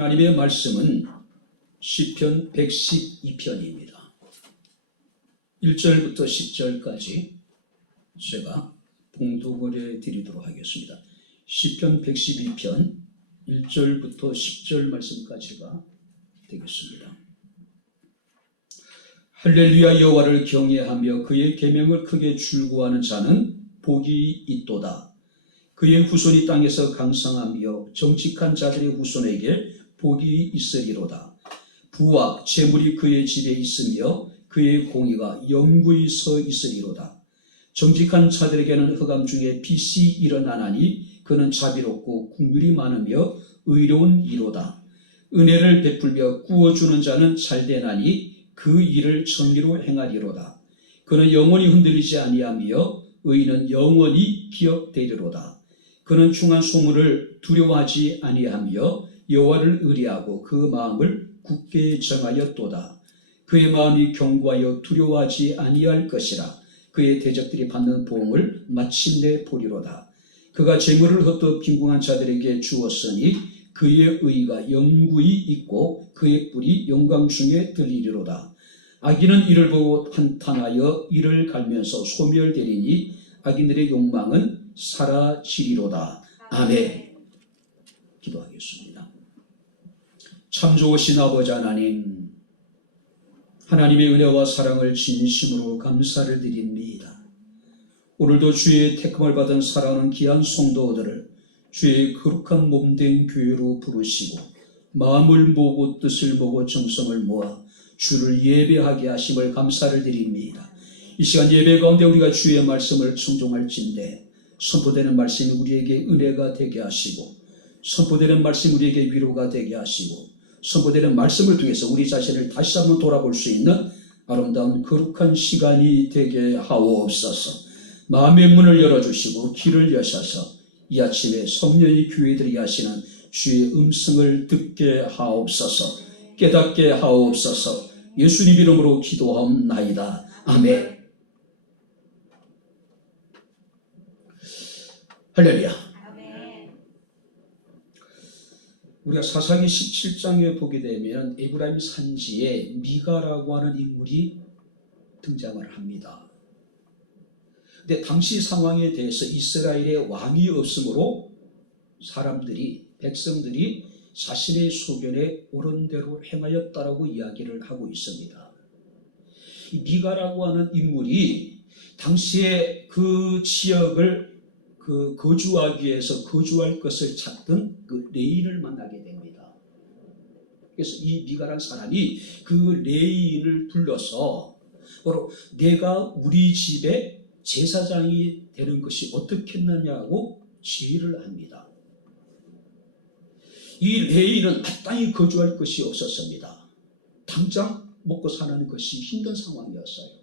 하나님의 말씀은 시편 112편입니다. 1절부터 10절까지 제가 봉독을 해드리도록 하겠습니다. 시편 112편 1절부터 10절 말씀까지가 되겠습니다. 할렐루야. 여호와를 경외하며 그의 계명을 크게 즐거워하는 자는 복이 있도다. 그의 후손이 땅에서 강성하며 정직한 자들의 후손에게 복이 있으리로다. 부와 재물이 그의 집에 있으며 그의 공의가 영구히 서 있으리로다. 정직한 자들에게는 흑암 중에 빛이 일어나나니 그는 자비롭고 긍휼이 많으며 의로운 이로다. 은혜를 베풀며 구워주는 자는 잘되나니 그 일을 정의로 행하리로다. 그는 영원히 흔들리지 아니하며 의인은 영원히 기억되리로다. 그는 중한 소문을 두려워하지 아니하며 여호와를 의뢰하고 그 마음을 굳게 정하였도다. 그의 마음이 견고하여 두려워하지 아니할 것이라. 그의 대적들이 받는 보응을 마침내 보리로다. 그가 재물을 헛되어 빈궁한 자들에게 주었으니 그의 의가 영구히 있고 그의 뿔이 영광 중에 들리리로다. 악인은 이를 보고 한탄하여 이를 갈면서 소멸되리니 악인들의 욕망은 사라지리로다. 아멘. 기도하겠습니다. 참 좋으신 아버지 하나님, 하나님의 은혜와 사랑을 진심으로 감사를 드립니다. 오늘도 주의 택함을 받은 사랑하는 귀한 성도들을 주의 거룩한 몸된 교회로 부르시고 마음을 모으고 뜻을 모으고 정성을 모아 주를 예배하게 하심을 감사를 드립니다. 이 시간 예배 가운데 우리가 주의 말씀을 청종할진대 선포되는 말씀이 우리에게 은혜가 되게 하시고, 선포되는 말씀이 우리에게 위로가 되게 하시고, 선포되는 말씀을 통해서 우리 자신을 다시 한번 돌아볼 수 있는 아름다운 거룩한 시간이 되게 하옵소서. 마음의 문을 열어주시고 길을 여셔서 이 아침에 성령의 교회들이 하시는 주의 음성을 듣게 하옵소서. 깨닫게 하옵소서. 예수님 이름으로 기도하옵나이다. 아멘. 할렐루야. 우리가 사사기 17장에 보게 되면 에브라임 산지에 미가라고 하는 인물이 등장을 합니다. 근데 당시 상황에 대해서 이스라엘의 왕이 없으므로 백성들이 자신의 소견에 옳은 대로 행하였다라고 이야기를 하고 있습니다. 이 미가라고 하는 인물이 당시에 그 지역을 거주하기 위해서 거주할 것을 찾던 그 레인을 만나게 됩니다. 그래서 이 미가라는 사람이 그 레인을 불러서 바로 내가 우리 집에 제사장이 되는 것이 어떻겠느냐고 제의를 합니다. 이 레인은 마땅히 거주할 것이 없었습니다. 당장 먹고 사는 것이 힘든 상황이었어요.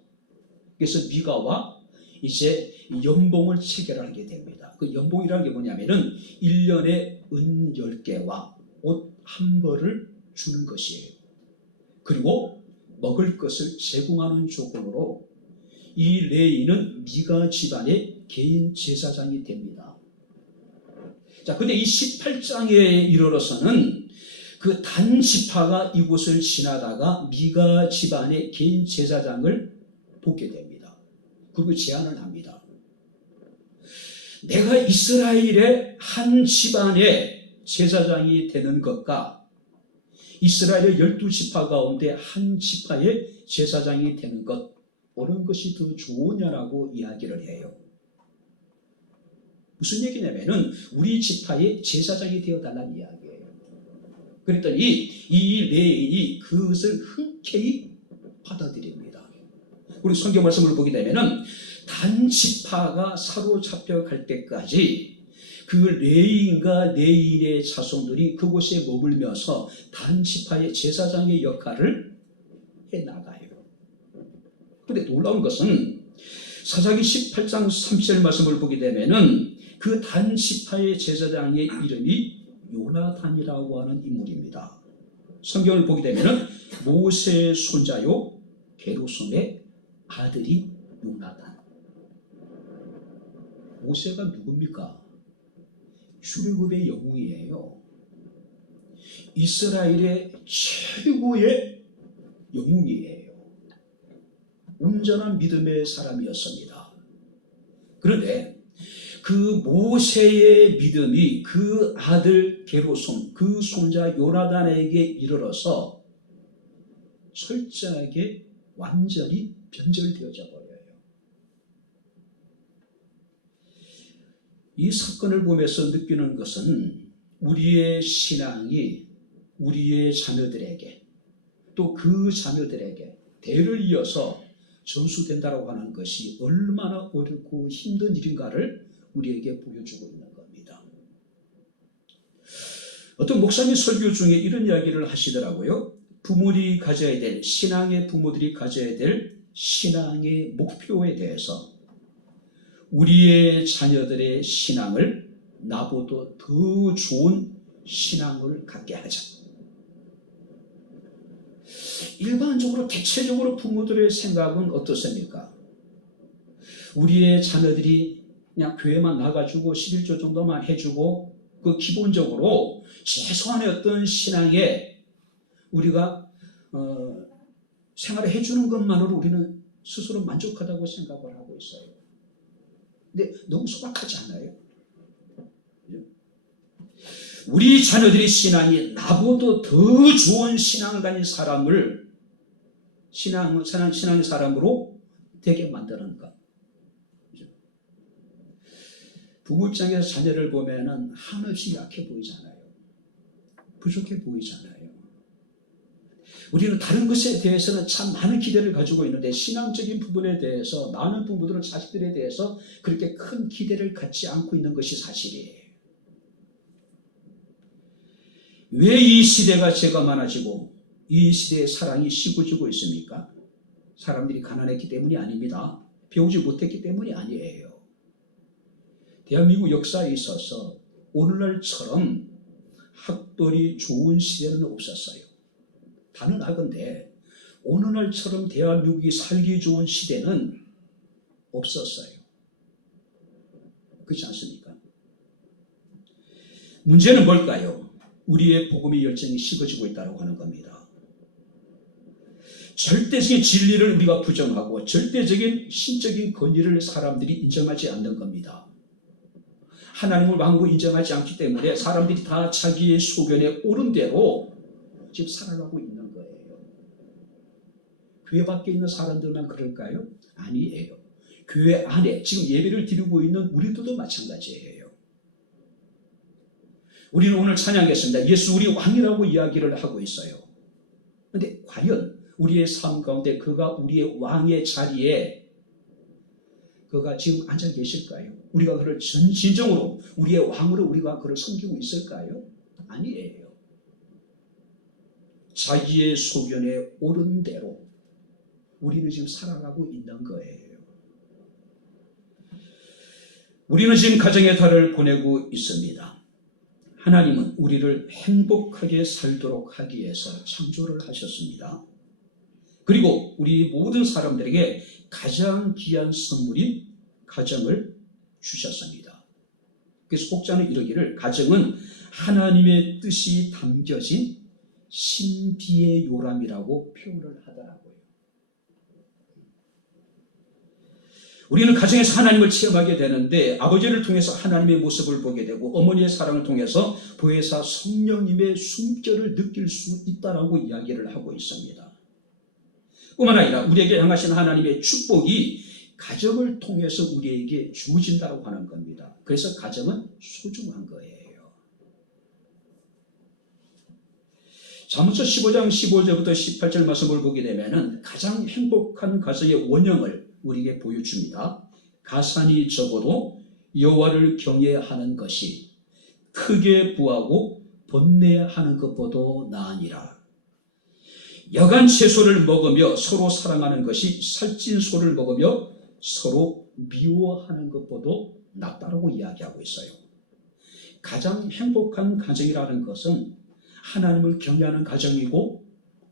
그래서 미가와 이제 연봉을 체결하게 됩니다. 그 연봉이라는 게 뭐냐면은 1년에 은 10개와 옷 한 벌을 주는 것이에요. 그리고 먹을 것을 제공하는 조건으로 이 레이는 미가 집안의 개인 제사장이 됩니다. 자, 근데 이 18장에 이르러서는 그 단 지파가 이곳을 지나다가 미가 집안의 개인 제사장을 보게 됩니다. 그리고 제안을 합니다. 내가 이스라엘의 한 집안의 제사장이 되는 것과 이스라엘의 12지파 가운데 한 지파의 제사장이 되는 것, 어느 것이 더 좋으냐라고 이야기를 해요. 무슨 얘기냐면은 우리 지파의 제사장이 되어달라는 이야기예요. 그랬더니 이 레인이 그것을 흔쾌히 받아들입니다. 우리 성경 말씀을 보게 되면은 단 지파가 사로잡혀 갈 때까지 그 레인과 레인의 자손들이 그곳에 머물면서 단 지파의 제사장의 역할을 해나가요. 그런데 놀라운 것은 사사기 18장 30절 말씀을 보게 되면은 그 단 지파의 제사장의 이름이 요나단이라고 하는 인물입니다. 성경을 보게 되면은 모세의 손자요 게르솜의 아들이 요나단. 모세가 누굽니까? 출애굽의 영웅이에요. 이스라엘의 최고의 영웅이에요. 온전한 믿음의 사람이었습니다. 그런데 그 모세의 믿음이 그 아들 게르손, 그 손자 요나단에게 이르러서 철저하게 완전히 변절되어져 버려요. 이 사건을 보면서 느끼는 것은 우리의 신앙이 우리의 자녀들에게 또 그 자녀들에게 대를 이어서 전수된다고 하는 것이 얼마나 어렵고 힘든 일인가를 우리에게 보여주고 있는 겁니다. 어떤 목사님 설교 중에 이런 이야기를 하시더라고요. 부모들이 가져야 될, 신앙의 부모들이 가져야 될 신앙의 목표에 대해서 우리의 자녀들의 신앙을 나보다 더 좋은 신앙을 갖게 하자. 일반적으로 대체적으로 부모들의 생각은 어떻습니까? 우리의 자녀들이 그냥 교회만 나가지고 11조 정도만 해주고 그 기본적으로 최소한의 어떤 신앙에 우리가 생활을 해주는 것만으로 우리는 스스로 만족하다고 생각을 하고 있어요. 근데 너무 소박하지 않아요? 우리 자녀들의 신앙이 나보다 더 좋은 신앙을 가진 사람을 신앙의 사람으로 되게 만드는 것. 부모 입장에서 자녀를 보면은 한없이 약해 보이잖아요. 부족해 보이잖아요. 우리는 다른 것에 대해서는 참 많은 기대를 가지고 있는데 신앙적인 부분에 대해서 많은 부모들은 자식들에 대해서 그렇게 큰 기대를 갖지 않고 있는 것이 사실이에요. 왜 이 시대가 죄가 많아지고 이 시대의 사랑이 식어지고 있습니까? 사람들이 가난했기 때문이 아닙니다. 배우지 못했기 때문이 아니에요. 대한민국 역사에 있어서 오늘날처럼 학벌이 좋은 시대는 없었어요. 단언하건대 오늘날처럼 대한민국이 살기 좋은 시대는 없었어요. 그렇지 않습니까? 문제는 뭘까요? 우리의 복음의 열정이 식어지고 있다고 하는 겁니다. 절대적인 진리를 우리가 부정하고 절대적인 신적인 권위를 사람들이 인정하지 않는 겁니다. 하나님을 왕으로 인정하지 않기 때문에 사람들이 다 자기의 소견에 옳은 대로 지금 살아가고 있는 거예요. 교회 밖에 있는 사람들만 그럴까요? 아니에요. 교회 안에 지금 예배를 드리고 있는 우리들도 마찬가지예요. 우리는 오늘 찬양했습니다. 예수 우리 왕이라고 이야기를 하고 있어요. 그런데 과연 우리의 삶 가운데 그가 우리의 왕의 자리에 그가 지금 앉아 계실까요? 우리가 그를 진정으로 우리의 왕으로 우리가 그를 섬기고 있을까요? 아니에요. 자기의 소견에 옳은 대로 우리는 지금 살아가고 있는 거예요. 우리는 지금 가정의 달을 보내고 있습니다. 하나님은 우리를 행복하게 살도록 하기 위해서 창조를 하셨습니다. 그리고 우리 모든 사람들에게 가장 귀한 선물인 가정을 주셨습니다. 그래서 혹자는 이러기를 가정은 하나님의 뜻이 담겨진 신비의 요람이라고 표현을 하더라고요. 우리는 가정에서 하나님을 체험하게 되는데 아버지를 통해서 하나님의 모습을 보게 되고 어머니의 사랑을 통해서 보혜사 성령님의 숨결을 느낄 수 있다라고 이야기를 하고 있습니다. 뿐만 아니라 우리에게 향하신 하나님의 축복이 가정을 통해서 우리에게 주어진다고 하는 겁니다. 그래서 가정은 소중한 거예요. 잠언서 15장 15절부터 18절 말씀을 보게 되면은 가장 행복한 가정의 원형을 우리에게 보여줍니다. 가산이 적어도 여호와를 경외하는 것이 크게 부하고 번뇌하는 것보다 나으니라. 여간 채소를 먹으며 서로 사랑하는 것이 살찐 소를 먹으며 서로 미워하는 것보다 낫다라고 이야기하고 있어요. 가장 행복한 가정이라는 것은 하나님을 경외하는 가정이고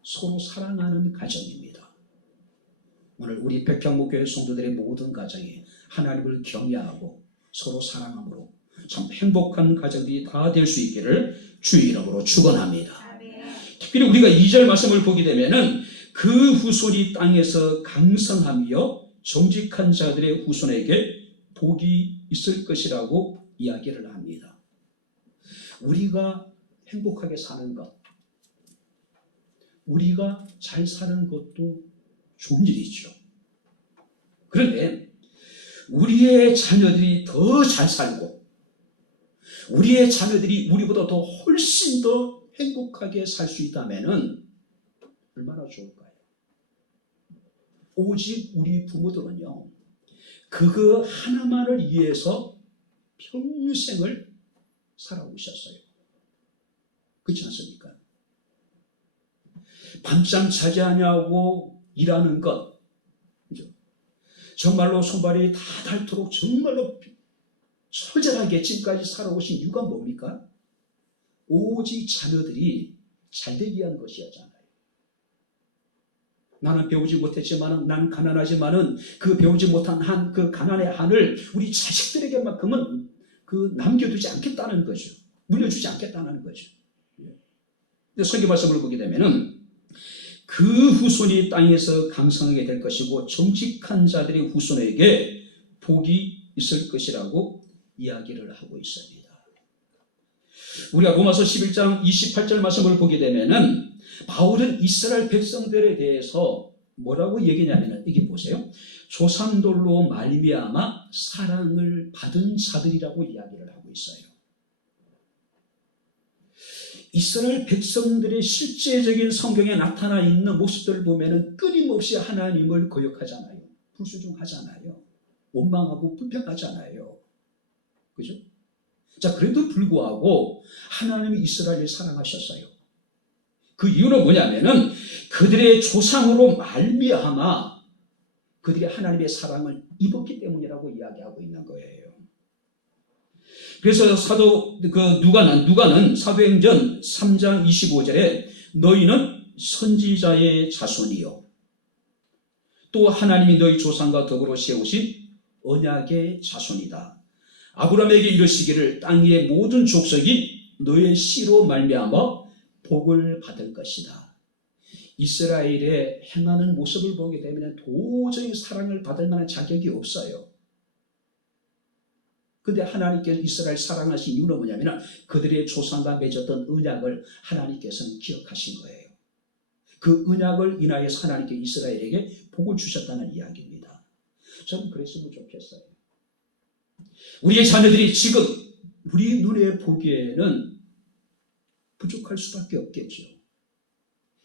서로 사랑하는 가정입니다. 오늘 우리 백향목교회 성도들의 모든 가정이 하나님을 경외하고 서로 사랑함으로 참 행복한 가정들이 다 될 수 있기를 주의 이름으로 축원합니다. 그리고 우리가 2절 말씀을 보게 되면은 그 후손이 땅에서 강성하며 정직한 자들의 후손에게 복이 있을 것이라고 이야기를 합니다. 우리가 행복하게 사는 것, 우리가 잘 사는 것도 좋은 일이죠. 그런데 우리의 자녀들이 더 잘 살고 우리의 자녀들이 우리보다 더 훨씬 더 행복하게 살 수 있다면 얼마나 좋을까요? 오직 우리 부모들은요, 그거 하나만을 위해서 평생을 살아오셨어요. 그렇지 않습니까? 밤잠 자지 않냐고 일하는 것, 그죠? 정말로 손발이 다 닳도록 정말로 처절하게 지금까지 살아오신 이유가 뭡니까? 오직 자녀들이 잘되기 위한 것이었잖아요. 나는 배우지 못했지만은, 난 가난하지만은 그 배우지 못한 한, 그 가난의 한을 우리 자식들에게만큼은 그 남겨두지 않겠다는 거죠. 물려주지 않겠다는 거죠. 근데 성경 말씀을 보게 되면은 그 후손이 땅에서 강성하게 될 것이고 정직한 자들의 후손에게 복이 있을 것이라고 이야기를 하고 있습니다. 우리가 로마서 11장 28절 말씀을 보게 되면은 바울은 이스라엘 백성들에 대해서 뭐라고 얘기냐면은 이게 보세요. 조상들로 말미암아 사랑을 받은 자들이라고 이야기를 하고 있어요. 이스라엘 백성들의 실제적인 성경에 나타나 있는 모습들을 보면은 끊임없이 하나님을 거역하잖아요. 불순종하잖아요. 원망하고 불평하잖아요. 그죠? 자, 그래도 불구하고 하나님이 이스라엘을 사랑하셨어요. 그 이유는 뭐냐면은 그들의 조상으로 말미암아 그들이 하나님의 사랑을 입었기 때문이라고 이야기하고 있는 거예요. 그래서 누가는 사도행전 3장 25절에 너희는 선지자의 자손이요 또 하나님이 너희 조상과 더불어 세우신 언약의 자손이다. 아브라함에게 이르시기를 땅 위의 모든 족속이 너의 씨로 말미암아 복을 받을 것이다. 이스라엘의 행하는 모습을 보게 되면 도저히 사랑을 받을 만한 자격이 없어요. 근데 하나님께서 이스라엘 사랑하신 이유는 뭐냐면 그들의 조상과 맺었던 언약을 하나님께서는 기억하신 거예요. 그 언약을 인하여서 하나님께 이스라엘에게 복을 주셨다는 이야기입니다. 저는 그랬으면 좋겠어요. 우리의 자녀들이 지금 우리 눈에 보기에는 부족할 수밖에 없겠죠.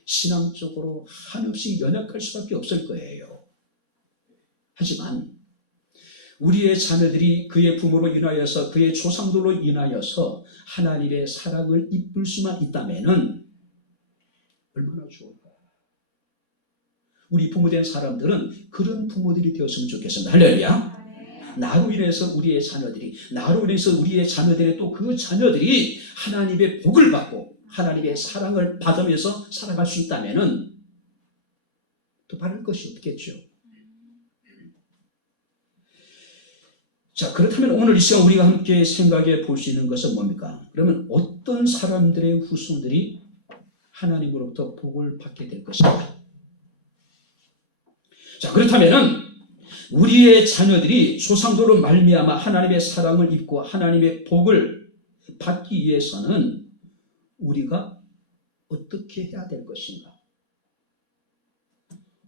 신앙적으로 한없이 연약할 수밖에 없을 거예요. 하지만 우리의 자녀들이 그의 부모로 인하여서 그의 조상들로 인하여서 하나님의 사랑을 입을 수만 있다면 얼마나 좋을까. 우리 부모된 사람들은 그런 부모들이 되었으면 좋겠습니다. 할렐루야. 나로 인해서 우리의 자녀들이, 나로 인해서 우리의 자녀들의 또 그 자녀들이 하나님의 복을 받고 하나님의 사랑을 받으면서 살아갈 수 있다면 또 바랄 것이 없겠죠. 자, 그렇다면 오늘 이 시간 우리가 함께 생각해 볼 수 있는 것은 뭡니까? 그러면 어떤 사람들의 후손들이 하나님으로부터 복을 받게 될 것인가? 자, 그렇다면 우리의 자녀들이 조상들로 말미암아 하나님의 사랑을 입고 하나님의 복을 받기 위해서는 우리가 어떻게 해야 될 것인가?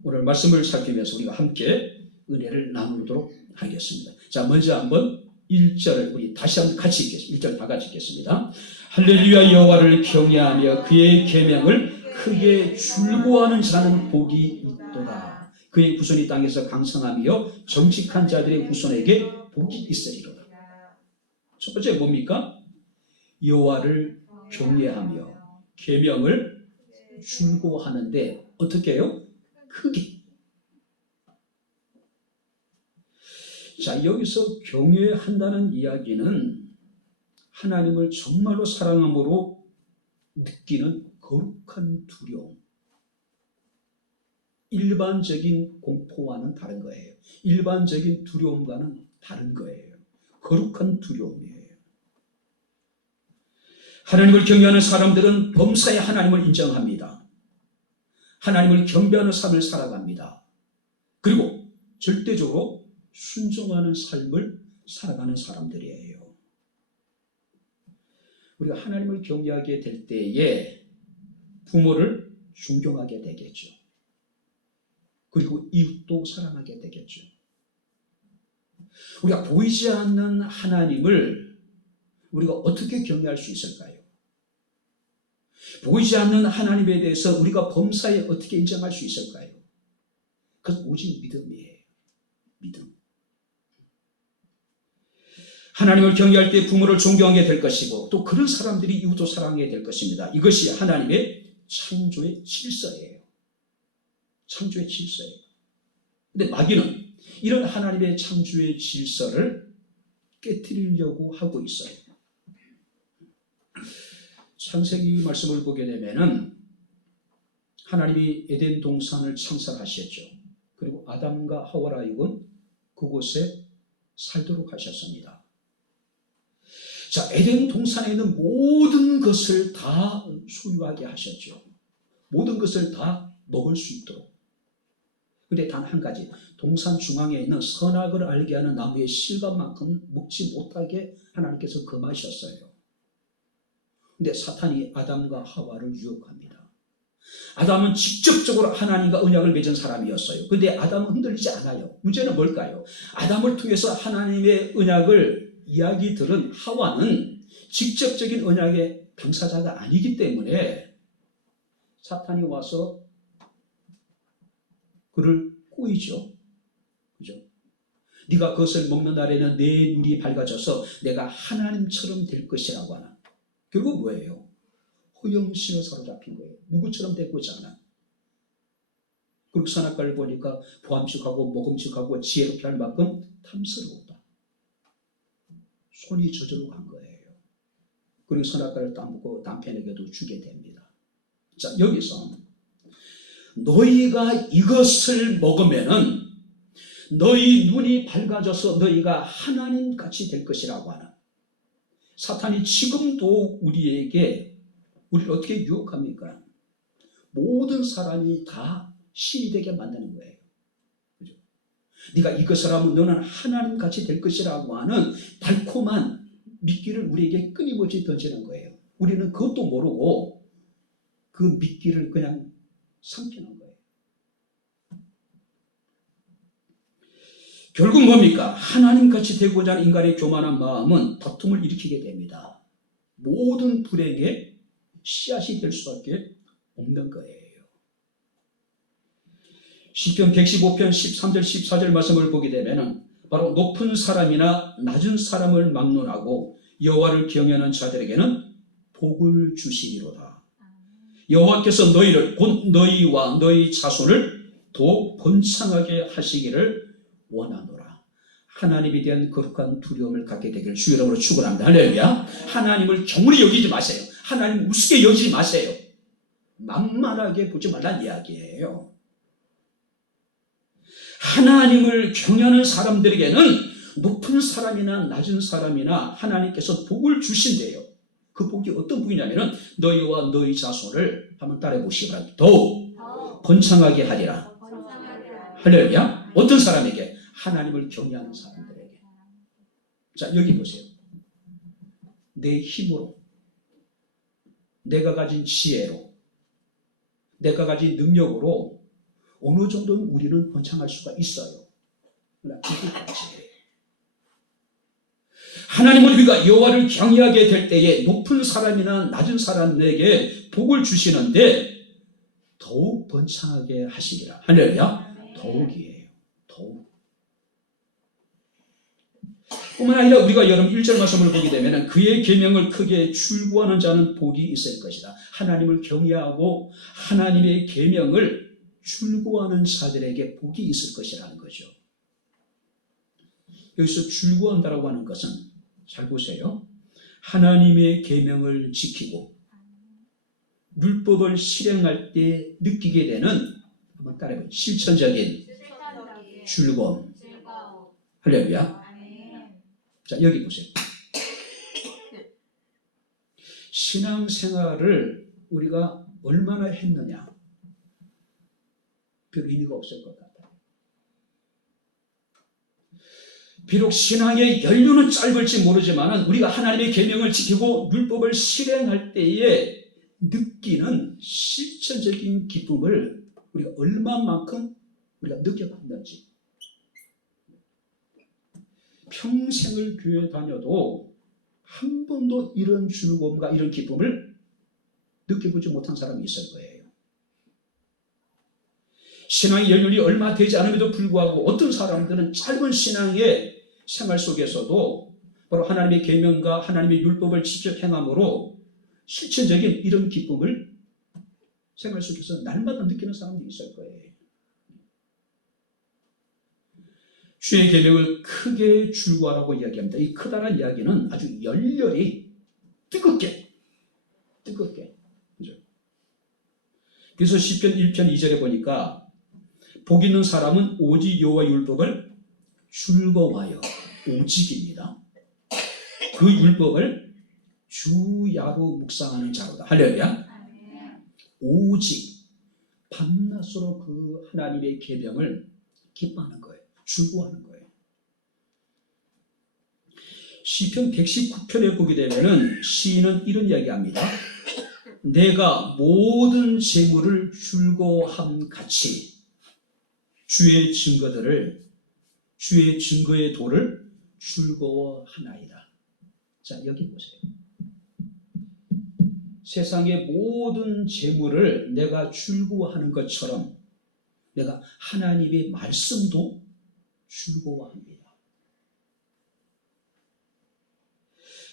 오늘 말씀을 살피면서 우리가 함께 은혜를 나누도록 하겠습니다. 자, 먼저 한번 1절을 우리 다시 한번 같이 읽겠습니다. 1절 다 같이 읽겠습니다. 할렐루야. 여호와를 경외하며 그의 계명을 크게 즐거워하는 자는 복이 있도다. 그의 후손이 땅에서 강성하며 정직한 자들의 후손에게 복이 있으리로다. 첫 번째 뭡니까? 여호와를 경외하며 계명을 즐거워하는데 어떻게 해요? 크게. 자, 여기서 경외한다는 이야기는 하나님을 정말로 사랑함으로 느끼는 거룩한 두려움. 일반적인 공포와는 다른 거예요. 일반적인 두려움과는 다른 거예요. 거룩한 두려움이에요. 하나님을 경외하는 사람들은 범사에 하나님을 인정합니다. 하나님을 경배하는 삶을 살아갑니다. 그리고 절대적으로 순종하는 삶을 살아가는 사람들이에요. 우리가 하나님을 경외하게 될 때에 부모를 존경하게 되겠죠. 그리고 이웃도 사랑하게 되겠죠. 우리가 보이지 않는 하나님을 우리가 어떻게 경외할 수 있을까요? 보이지 않는 하나님에 대해서 우리가 범사에 어떻게 인정할 수 있을까요? 그것은 오직 믿음이에요. 믿음. 하나님을 경외할 때 부모를 존경하게 될 것이고 또 그런 사람들이 이웃도 사랑하게 될 것입니다. 이것이 하나님의 창조의 질서예요. 창조의 질서예요. 근데 마귀는 이런 하나님의 창조의 질서를 깨트리려고 하고 있어요. 창세기 말씀을 보게 되면은 하나님이 에덴 동산을 창설하셨죠. 그리고 아담과 하와라 하여금 그곳에 살도록 하셨습니다. 자, 에덴 동산에 있는 모든 것을 다 소유하게 하셨죠. 모든 것을 다 먹을 수 있도록. 그런데 단 한 가지, 동산 중앙에 있는 선악을 알게 하는 나무의 실과만큼 먹지 못하게 하나님께서 금하셨어요. 근데 사탄이 아담과 하와를 유혹합니다. 아담은 직접적으로 하나님과 언약을 맺은 사람이었어요. 그런데 아담은 흔들리지 않아요. 문제는 뭘까요? 아담을 통해서 하나님의 언약을 이야기 들은 하와는 직접적인 언약의 당사자가 아니기 때문에 사탄이 와서 그를 꼬이죠. 그죠? 네가 그것을 먹는 날에는 내 눈이 밝아져서 내가 하나님처럼 될 것이라고 하나. 결국 뭐예요? 허영심에 사로잡힌 거예요. 누구처럼 되고자 하나. 그리고 선악과를 보니까 보암직하고 먹음직하고 지혜롭게 할 만큼 탐스러웠다. 손이 저절로 간 거예요. 그리고 선악과를 따먹고 남편에게도 주게 됩니다. 자, 여기서 너희가 이것을 먹으면은 너희 눈이 밝아져서 너희가 하나님같이 될 것이라고 하는. 사탄이 지금도 우리를 어떻게 유혹합니까? 모든 사람이 다 신이 되게 만드는 거예요. 그죠? 네가 이것을 하면 너는 하나님같이 될 것이라고 하는 달콤한 미끼를 우리에게 끊임없이 던지는 거예요. 우리는 그것도 모르고 그 미끼를 그냥 삼키는 거예요. 결국 뭡니까? 하나님같이 되고자 하는 인간의 교만한 마음은 다툼을 일으키게 됩니다. 모든 불행의 씨앗이 될 수밖에 없는 거예요. 시편 115편 13절 14절 말씀을 보게 되면 바로 높은 사람이나 낮은 사람을 막론하고 여호와를 경외하는 자들에게는 복을 주시리로다. 여호와께서 너희를 곧 너희와 너희 자손을 더 번창하게 하시기를 원하노라. 하나님에 대한 거룩한 두려움을 갖게 되기를 주 이름으로 축원합니다. 할렐루야. 하나님을 경홀히 여기지 마세요. 하나님 우습게 여기지 마세요. 만만하게 보지 말란 이야기예요. 하나님을 경외하는 사람들에게는 높은 사람이나 낮은 사람이나 하나님께서 복을 주신대요. 그 복이 어떤 복이냐면은 너희와 너희 자손을 한번 따라해 보시기 바랍니다. 더욱 번창하게 하리라. 할렐루야. 어떤 사람에게? 하나님을 경외하는 사람들에게. 자, 여기 보세요. 내 힘으로, 내가 가진 지혜로, 내가 가진 능력으로 어느 정도는 우리는 번창할 수가 있어요. 그러나 그것까지 하나님은 우리가 여호와를 경외하게 될 때에 높은 사람이나 낮은 사람에게 복을 주시는데 더욱 번창하게 하시리라. 할렐루야. 더욱이에요. 더욱. 뿐만 아니라 우리가 여러분 1절 말씀을 보게 되면 그의 계명을 크게 출구하는 자는 복이 있을 것이다. 하나님을 경외하고 하나님의 계명을 출구하는 자들에게 복이 있을 것이라는 거죠. 여기서 출구한다라고 하는 것은 잘 보세요. 하나님의 계명을 지키고 율법을 실행할 때 느끼게 되는, 한번 따라해보세요. 실천적인 즐거움. 할렐루야. 자, 여기 보세요. 신앙생활을 우리가 얼마나 했느냐, 별 의미가 없을 것 같아요. 비록 신앙의 연륜은 짧을지 모르지만 우리가 하나님의 계명을 지키고 율법을 실행할 때에 느끼는 실천적인 기쁨을 우리가 얼마만큼 우리가 느껴봤는지, 평생을 교회 다녀도 한 번도 이런 즐거움과 이런 기쁨을 느껴보지 못한 사람이 있을 거예요. 신앙의 연륜이 얼마 되지 않음에도 불구하고 어떤 사람들은 짧은 신앙의 생활 속에서도 바로 하나님의 계명과 하나님의 율법을 직접 행함으로 실천적인 이런 기쁨을 생활 속에서 날마다 느끼는 사람도 있을 거예요. 주의 계명을 크게 즐거워하라고 이야기합니다. 이 크다란 이야기는 아주 열렬히 뜨겁게 그죠? 그래서 시편 1편 2절에 보니까 복 있는 사람은 오직 여호와의 율법을 즐거워하여, 오직입니다. 그 율법을 주야로 묵상하는 자로다. 할렐루야. 오직 밤낮으로 그 하나님의 계명을 기뻐하는 거예요. 즐거워하는 거예요. 시편 119편에 보게 되면은 시인은 이런 이야기합니다. 내가 모든 재물을 즐거워함 같이 주의 증거의 도를 즐거워하나이다. 자, 여기 보세요. 세상의 모든 재물을 내가 즐거워하는 것처럼 내가 하나님의 말씀도 즐거워합니다.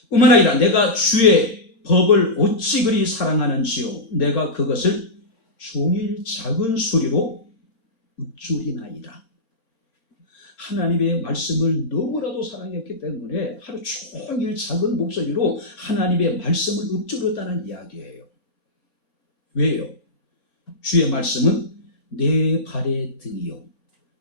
뿐만 아니라 내가 주의 법을 어찌 그리 사랑하는지요, 내가 그것을 종일 작은 소리로 읊조리나이다. 하나님의 말씀을 너무나도 사랑했기 때문에 하루 종일 작은 목소리로 하나님의 말씀을 읊조렸다는 이야기예요. 왜요? 주의 말씀은 내 발의 등이요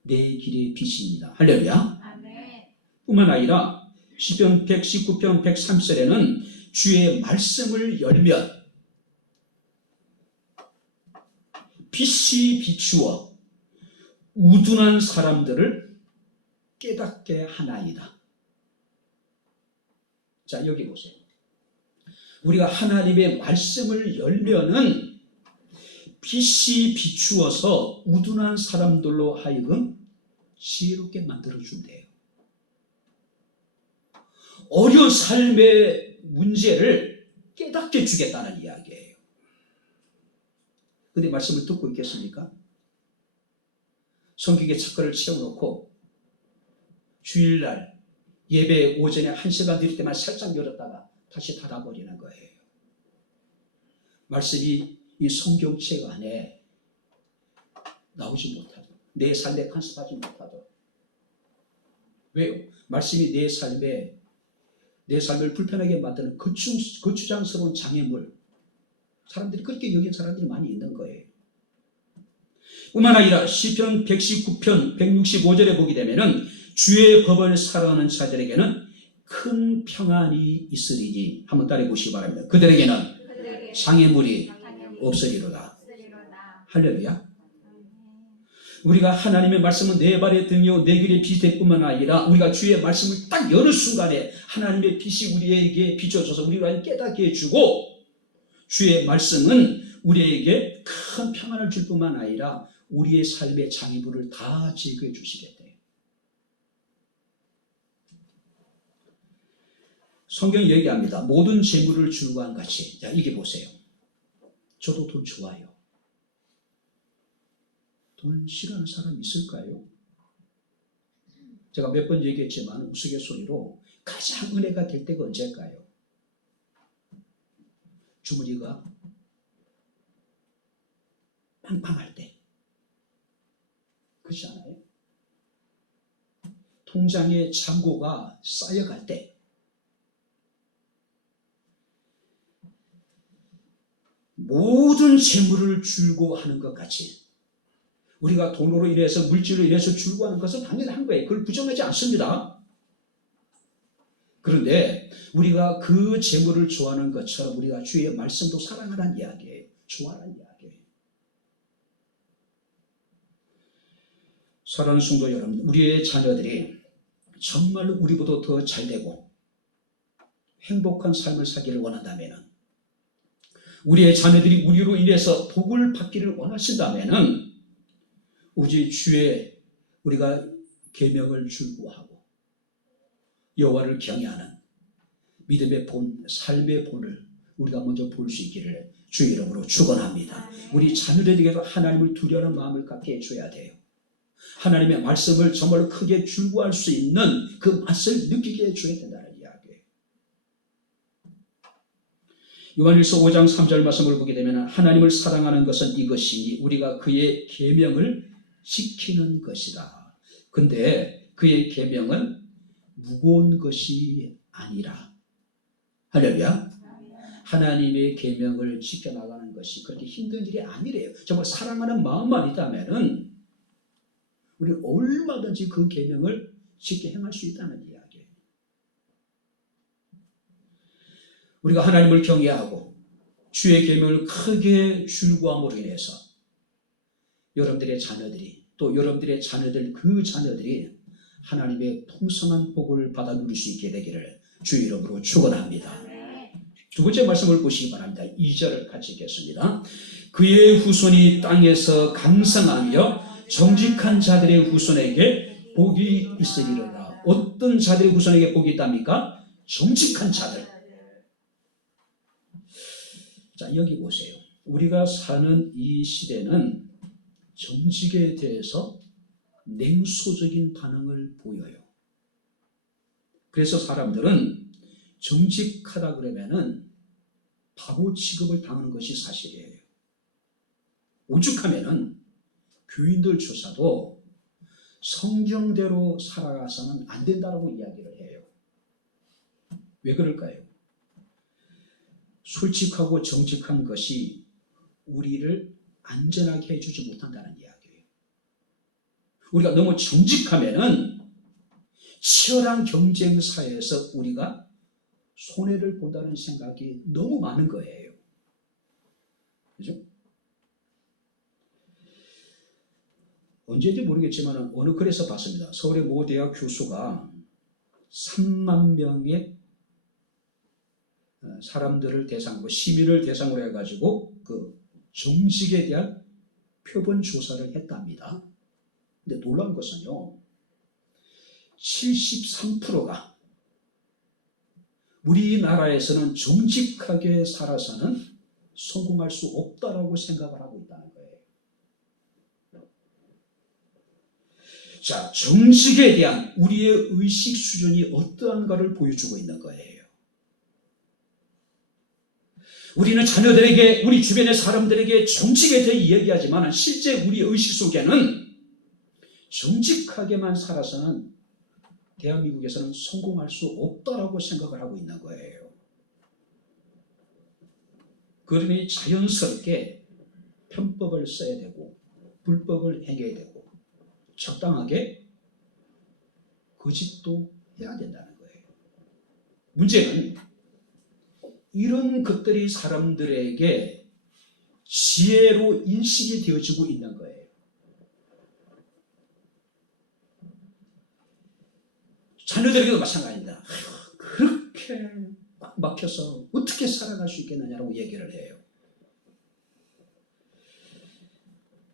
내 길의 빛입니다. 할렐루야. 아멘. 뿐만 아니라 시편 119편 130절에는 주의 말씀을 열면 빛이 비추어 우둔한 사람들을 깨닫게 하나이다. 자, 여기 보세요. 우리가 하나님의 말씀을 열면은 빛이 비추어서 우둔한 사람들로 하여금 지혜롭게 만들어준대요. 어려운 삶의 문제를 깨닫게 주겠다는 이야기예요. 근데 말씀을 듣고 있겠습니까? 성경에 책가를 채워놓고 주일날 예배 오전에 1시간 드릴 때만 살짝 열었다가 다시 닫아버리는 거예요. 말씀이 이 성경책 안에 나오지 못하죠. 내 삶에 간섭하지 못하죠. 왜요? 말씀이 내 삶을 불편하게 만드는 거추장스러운 장애물, 사람들이 그렇게 여긴 사람들이 많이 있는 거예요. 뿐만 아니라 시편 119편 165절에 보게 되면은 주의 법을 사랑하는 자들에게는 큰 평안이 있으리니, 한번 따라해 보시기 바랍니다. 그들에게는 장애물이 없으리로다. 할렐루야. 우리가 하나님의 말씀은 내 발의 등이요 내 길의 빛일 뿐만 아니라 우리가 주의 말씀을 딱 여는 순간에 하나님의 빛이 우리에게 비춰져서 우리를 깨닫게 해주고, 주의 말씀은 우리에게 큰 평안을 줄 뿐만 아니라 우리의 삶의 장애물을 다 제거해 주시겠대요. 성경이 얘기합니다. 모든 재물을 즐거워한 같이. 자, 이게 보세요. 저도 돈 좋아요. 돈 싫어하는 사람 있을까요? 제가 몇 번 얘기했지만 우스갯소리로 가장 은혜가 될 때가 언제일까요? 주머니가 빵빵할 때. 그렇지 않아요? 통장에 잔고가 쌓여갈 때. 모든 재물을 즐거워하는 것 같이 우리가 돈으로 인해서, 물질로 인해서 즐거워하는 것은 당연한 거예요. 그걸 부정하지 않습니다. 그런데 우리가 그 재물을 좋아하는 것처럼 우리가 주의 말씀도 사랑하라는 이야기예요. 좋아하라는 이야기예요. 사랑하는 성도 여러분, 우리의 자녀들이 정말 우리보다 더 잘되고 행복한 삶을 살기를 원한다면, 우리의 자녀들이 우리로 인해서 복을 받기를 원하신다면, 우리 주의 우리가 계명을 줄구하고 여호와를 경외하는 믿음의 본, 삶의 본을 우리가 먼저 볼 수 있기를 주의 이름으로 축원합니다. 우리 자녀들에게도 하나님을 두려워하는 마음을 갖게 해줘야 돼요. 하나님의 말씀을 정말 크게 줄구할 수 있는 그 맛을 느끼게 해줘야 된다는 이야기예요. 요한일서 5장 3절 말씀을 보게 되면, 하나님을 사랑하는 것은 이것이니 우리가 그의 계명을 지키는 것이다. 근데 그의 계명은 무거운 것이 아니라, 할렐루야, 하나님의 계명을 지켜나가는 것이 그렇게 힘든 일이 아니래요. 정말 사랑하는 마음만 있다면은 우리는 얼마든지 그 계명을 쉽게 행할 수 있다는 이야기예요. 우리가 하나님을 경외하고 주의 계명을 크게 줄구함으로 인해서 여러분들의 자녀들이, 또 여러분들의 자녀들, 그 자녀들이 하나님의 풍성한 복을 받아 누릴 수 있게 되기를 주의 이름으로 축원합니다. 두 번째 말씀을 보시기 바랍니다. 2절을 같이 읽겠습니다. 그의 후손이 땅에서 강성하며 정직한 자들의 후손에게 복이 있으리로다. 어떤 자들의 후손에게 복이 있답니까? 정직한 자들. 자, 여기 보세요. 우리가 사는 이 시대는 정직에 대해서 냉소적인 반응을 보여요. 그래서 사람들은 정직하다 그러면은 바보 취급을 당하는 것이 사실이에요. 오죽하면은 교인들조차도 성경대로 살아가서는 안 된다라고 이야기를 해요. 왜 그럴까요? 솔직하고 정직한 것이 우리를 안전하게 해주지 못한다는 이야기예요. 우리가 너무 정직하면은 치열한 경쟁 사회에서 우리가 손해를 본다는 생각이 너무 많은 거예요. 그죠? 언제인지 모르겠지만 어느 글에서 봤습니다. 서울의 모 대학 교수가 3만 명의 사람들을 대상으로, 시민을 대상으로 해가지고 그 정직에 대한 표본 조사를 했답니다. 근데 놀라운 것은요, 73%가 우리나라에서는 정직하게 살아서는 성공할 수 없다라고 생각을 하고 있다는 거예요. 자, 정직에 대한 우리의 의식 수준이 어떠한가를 보여주고 있는 거예요. 우리는 자녀들에게, 우리 주변의 사람들에게 정직에 대해 이야기하지만 실제 우리 의식 속에는 정직하게만 살아서는 대한민국에서는 성공할 수 없다라고 생각을 하고 있는 거예요. 그러니 자연스럽게 편법을 써야 되고 불법을 행해야 되고 적당하게 거짓도 해야 된다는 거예요. 문제는 이런 것들이 사람들에게 지혜로 인식이 되어지고 있는 거예요. 자녀들에게도 마찬가지입니다. 그렇게 꽉 막혀서 어떻게 살아갈 수 있겠느냐라고 얘기를 해요.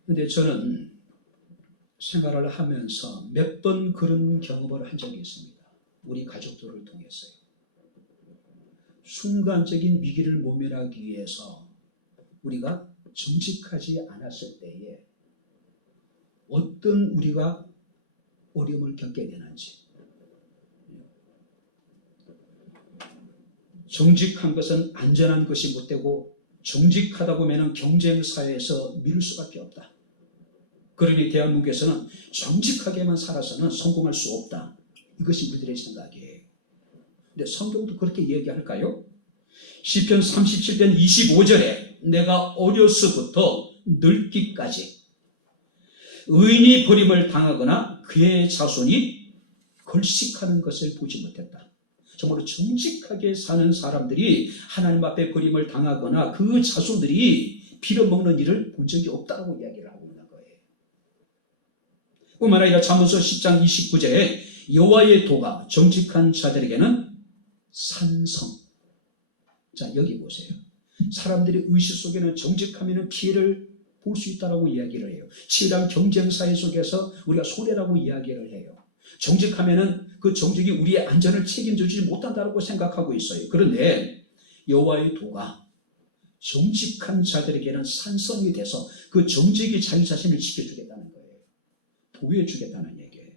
그런데 저는 생활을 하면서 몇 번 그런 경험을 한 적이 있습니다. 우리 가족들을 통해서요. 순간적인 위기를 모면하기 위해서 우리가 정직하지 않았을 때에 어떤 우리가 어려움을 겪게 되는지. 정직한 것은 안전한 것이 못되고 정직하다 보면 경쟁 사회에서 미룰 수밖에 없다. 그러니 대한민국에서는 정직하게만 살아서는 성공할 수 없다. 이것이 우리들의 생각이에요. 근데 성경도 그렇게 얘기할까요? 시편 37편 25절에 내가 어려서부터 늙기까지 의인이 버림을 당하거나 그의 자손이 걸식하는 것을 보지 못했다. 정말로 정직하게 사는 사람들이 하나님 앞에 버림을 당하거나 그 자손들이 빌어먹는 일을 본 적이 없다고 이야기를 하고 있는 거예요. 뿐만 아니라 잠언서 10장 29절에 여호와의 도가 정직한 자들에게는 산성. 자, 여기 보세요. 사람들의 의식 속에는 정직하면 피해를 볼 수 있다고 이야기를 해요. 치열한 경쟁 사회 속에서 우리가 손해라고 이야기를 해요. 정직하면은 그 정직이 우리의 안전을 책임져주지 못한다고 생각하고 있어요. 그런데 여호와의 도가 정직한 자들에게는 산성이 돼서 그 정직이 자기 자신을 지켜주겠다는 거예요. 보호해주겠다는 얘기예요.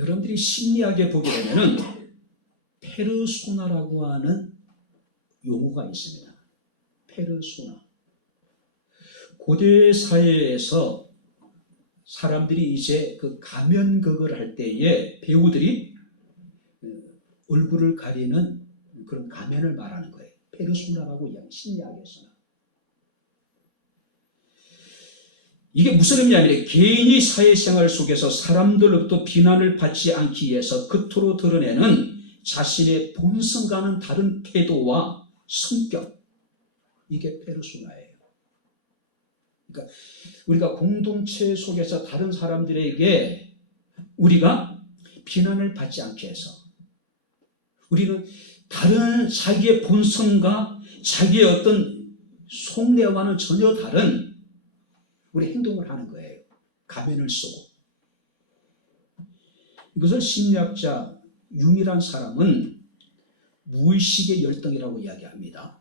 여러분들이 심리학에 보게 되면은 페르소나라고 하는 용어가 있습니다. 페르소나. 고대 사회에서 사람들이 이제 그 가면극을 할 때에 배우들이 얼굴을 가리는 그런 가면을 말하는 거예요. 페르소나라고 이야기, 심리학에서는. 이게 무슨 의미냐면 개인이 사회생활 속에서 사람들로부터 비난을 받지 않기 위해서 겉으로 드러내는 자신의 본성과는 다른 태도와 성격, 이게 페르소나예요. 그러니까 우리가 공동체 속에서 다른 사람들에게 우리가 비난을 받지 않게 해서 우리는 다른 자기의 본성과 자기의 어떤 속내와는 전혀 다른 우리 행동을 하는 거예요. 가면을 쓰고. 이것을 심리학자 융이란 사람은 무의식의 열등이라고 이야기합니다.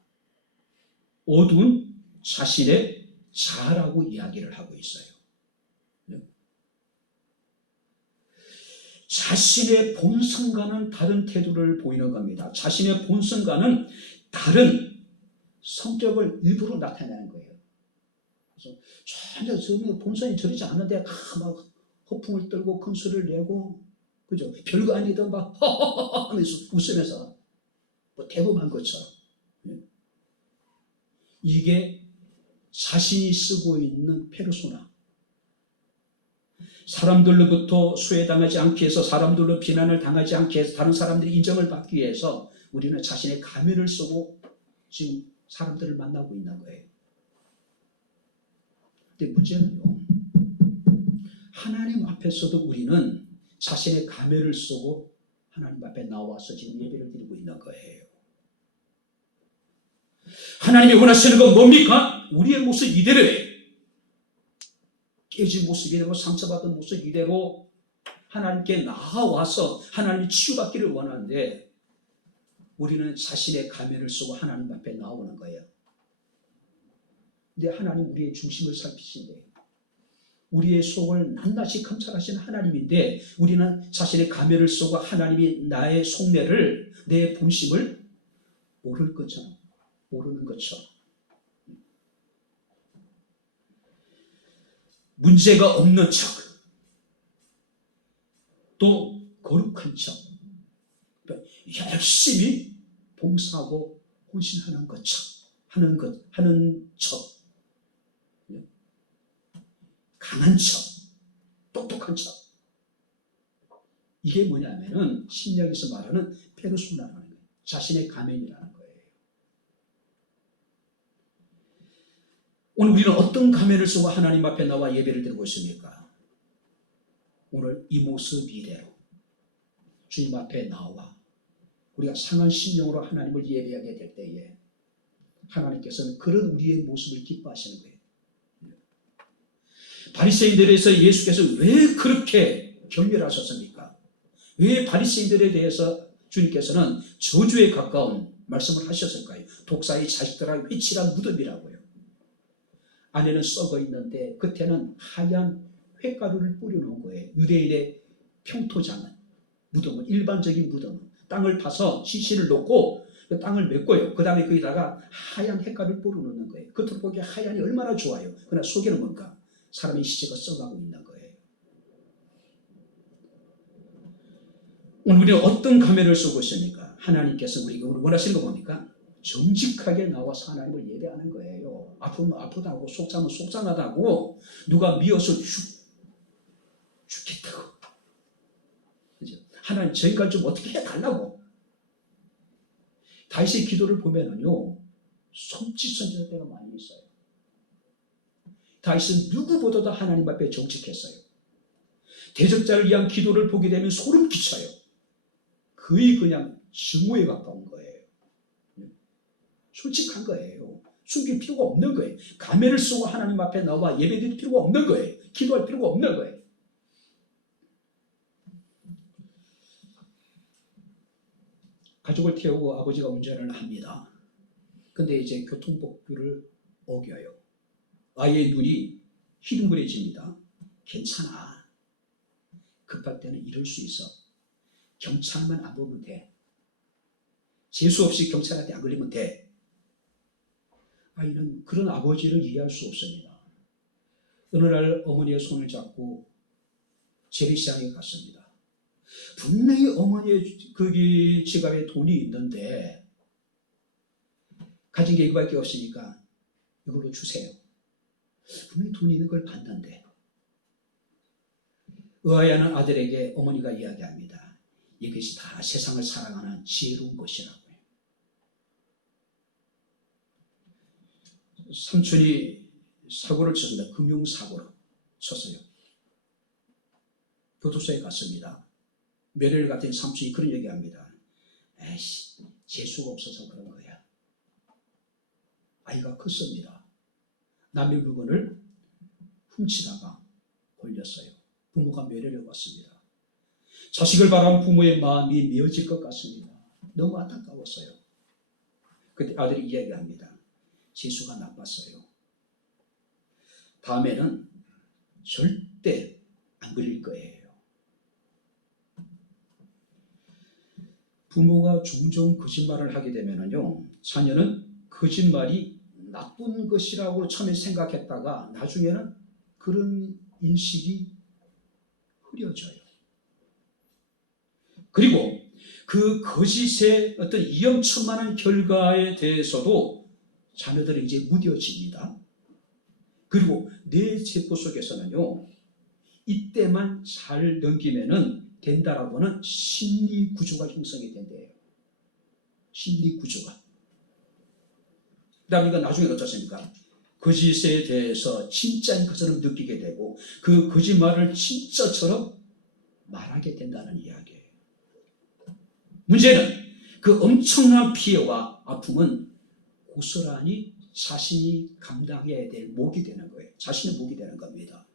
어두운 자신의 자아라고 이야기를 하고 있어요. 자신의 본성과는 다른 태도를 보이는 겁니다. 자신의 본성과는 다른 성격을 일부러 나타내는 거예요. 그래서 전혀 저는 본성이 저러지 않는데 막 허풍을 떨고 큰 소리를 내고, 그죠? 별거 아니던 막 허허허 하면서 웃으면서 뭐 대범한 것처럼. 이게 자신이 쓰고 있는 페르소나. 사람들로부터 소외당하지 않게 해서, 사람들로 비난을 당하지 않게 해서, 다른 사람들의 인정을 받기 위해서 우리는 자신의 가면을 쓰고 지금 사람들을 만나고 있는 거예요. 근데 문제는요, 하나님 앞에서도 우리는 자신의 가면을 쓰고 하나님 앞에 나와서 지금 예배를 드리고 있는 거예요. 하나님이 원하시는 건 뭡니까? 우리의 모습 이대로예요. 깨진 모습 이대로, 상처받은 모습 이대로 하나님께 나아와서 하나님이 치유받기를 원하는데, 우리는 자신의 가면을 쓰고 하나님 앞에 나오는 거예요. 근데 하나님 우리의 중심을 살피신데, 우리의 속을 낱낱이 감찰하시는 하나님인데, 우리는 자신의 가면을 쓰고 하나님이 나의 속내를, 내 본심을 모르는 것처럼 문제가 없는 척, 또 거룩한 척, 열심히 봉사하고 헌신하는 하는 척, 강한 척, 똑똑한 척. 이게 뭐냐면은 심리학에서 말하는 페르소나라는 거예요. 자신의 가면이라는 거예요. 오늘 우리는 어떤 가면을 쓰고 하나님 앞에 나와 예배를 드리고 있습니까? 오늘 이 모습 이대로 주님 앞에 나와 우리가 상한 심령으로 하나님을 예배하게 될 때에 하나님께서는 그런 우리의 모습을 기뻐하시는 거예요. 바리새인들에 대해서 예수께서 왜 그렇게 경멸하셨습니까? 왜 바리새인들에 대해서 주님께서는 저주에 가까운 말씀을 하셨을까요? 독사의 자식들아 회칠한 무덤이라고요. 안에는 썩어 있는데 겉에는 하얀 횟가루를 뿌려놓은 거예요. 유대인의 평토장은, 무덤은, 일반적인 무덤은 땅을 파서 시신을 놓고 그 땅을 메꿔요. 그 다음에 거기다가 하얀 횟가루를 뿌려놓는 거예요. 겉으로 보기에 하얀이 얼마나 좋아요. 그러나 속에는 뭔가 사람의 시체가 썩어가고 있는 거예요. 오늘 우리는 어떤 가면을 쓰고 있습니까? 하나님께서 우리가 원하시는 거 뭡니까? 정직하게 나와서 하나님을 예배하는 거예요. 아프면 아프다고, 속상하면 속상하다고, 누가 미워서 죽겠다고, 그죠? 하나님 저희가 좀 어떻게 해달라고. 다윗의 기도를 보면은요, 손짓손짓할 때가 많이 있어요. 다윗은 누구보다도 하나님 앞에 정직했어요. 대적자를 위한 기도를 보게 되면 소름 끼쳐요. 거의 그냥 증오에 가까운 거예요. 솔직한 거예요. 숨길 필요가 없는 거예요. 가면을 쓰고 하나님 앞에 나와 예배드릴 필요가 없는 거예요. 기도할 필요가 없는 거예요. 가족을 태우고 아버지가 운전을 합니다. 근데 이제 교통법규를 어겨요. 아이의 눈이 희둥그레집니다. 괜찮아. 급할 때는 이럴 수 있어. 경찰만 안 보면 돼. 재수 없이 경찰한테 안 걸리면 돼. 아이는 그런 아버지를 이해할 수 없습니다. 어느 날 어머니의 손을 잡고 재래시장에 갔습니다. 분명히 어머니의 거기 지갑에 돈이 있는데 가진 게 이거밖에 없으니까 이걸로 주세요. 분명히 돈이 있는 걸 봤는데 의아해하는 아들에게 어머니가 이야기합니다. 이것이 다 세상을 사랑하는 지혜로운 것이라고요. 삼촌이 사고를 쳤습니다. 금융사고로 쳤어요. 교도소에 갔습니다. 며느리 같은 삼촌이 그런 얘기합니다. 에이씨, 재수가 없어서 그런 거야. 아이가 컸습니다. 남의 물건을 훔치다가 걸렸어요. 부모가 매료를 받습니다. 자식을 바라는 부모의 마음이 메어질 것 같습니다. 너무 안타까웠어요. 그때 아들이 이야기합니다. 재수가 나빴어요. 다음에는 절대 안 걸릴 거예요. 부모가 종종 거짓말을 하게 되면요, 자녀는 거짓말이 나쁜 것이라고 처음에 생각했다가 나중에는 그런 인식이 흐려져요. 그리고 그 거짓의 어떤 위험천만한 결과에 대해서도 자녀들은 이제 무뎌집니다. 그리고 내 세포 속에서는요, 이때만 잘 넘기면은 된다라고 하는 심리 구조가 형성이 된대요. 심리 구조가. 그 다음에 이거 나중에 어떻습니까? 거짓에 대해서 진짜인 것처럼 느끼게 되고 그 거짓말을 진짜처럼 말하게 된다는 이야기예요. 문제는 그 엄청난 피해와 아픔은 고스란히 자신이 감당해야 될 몫이 되는 거예요. 자신의 몫이 되는 겁니다.